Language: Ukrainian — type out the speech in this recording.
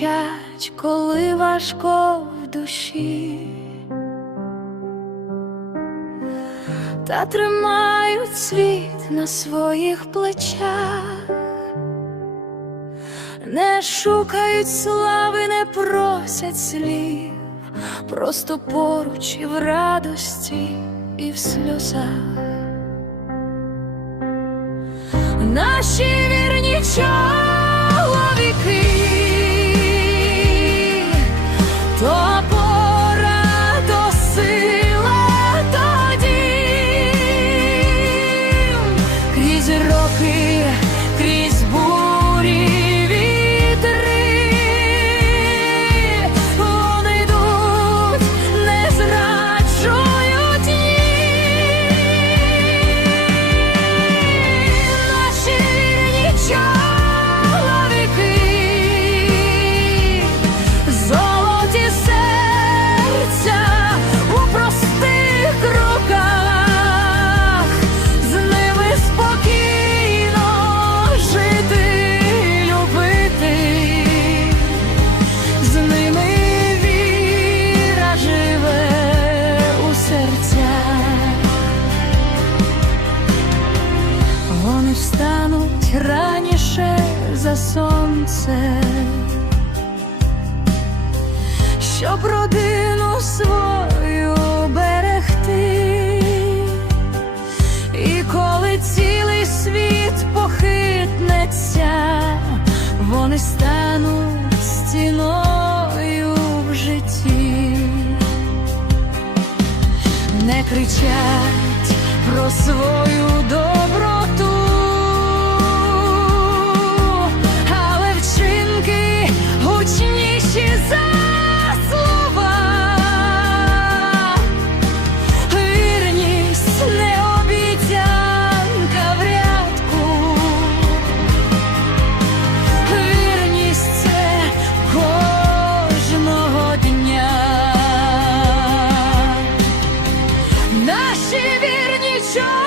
мовчать, коли важко в душі, та тримають світ на своїх плечах, не шукають слави, не просять слів, просто поруч і в радості, і в сльозах. Наші вірні чоловіки, у простих руках, з ними спокійно жити, любити, з ними віра живе у серцях. Вони встануть раніше за сонце, щоб родину кричать про свою долю. show.